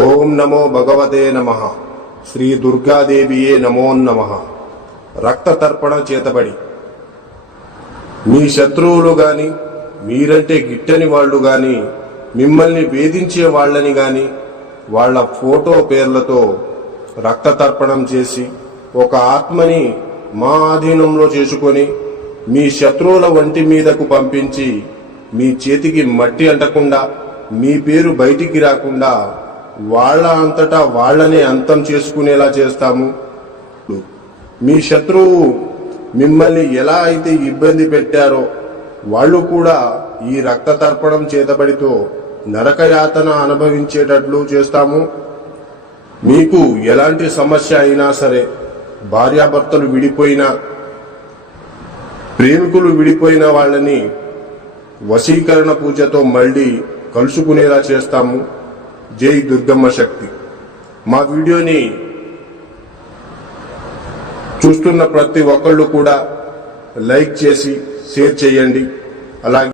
ఓం నమో భగవతే నమః. శ్రీ దుర్గాదేవియే నమో నమః. రక్త తర్పణ చేతబడి మీ శత్రువులు గాని, మీరంటే గిట్టని వాళ్ళు గాని, మిమ్మల్ని వేధించే వాళ్ళని గాని వాళ్ళ ఫోటో పేర్లతో రక్త తర్పణం చేసి ఒక ఆత్మని మా ఆధీనంలో చేసుకొని మీ శత్రువుల వంటి మీదకు పంపించి మీ చేతికి మట్టి అంటకుండా, మీ పేరు బయటికి రాకుండా వాళ్ళ అంతటా వాళ్ళనే అంతం చేసుకునేలా చేస్తాము. మీ శత్రువు మిమ్మల్ని ఎలా అయితే ఇబ్బంది పెట్టారో వాళ్ళు కూడా ఈ రక్త తర్పణం చేతబడితో నరకయాతన అనుభవించేటట్లు చేస్తాము. మీకు ఎలాంటి సమస్య అయినా సరే, భార్యాభర్తలు విడిపోయినా, ప్రేమికులు విడిపోయిన వాళ్ళని వశీకరణ పూజతో మళ్ళీ కలుసుకునేలా చేస్తాము. జై దుర్గమ్మ శక్తి. మా వీడియోని చూస్తున్న ప్రతి ఒక్కళ్ళు కూడా లైక్ చేసి షేర్ చేయండి. అలాగే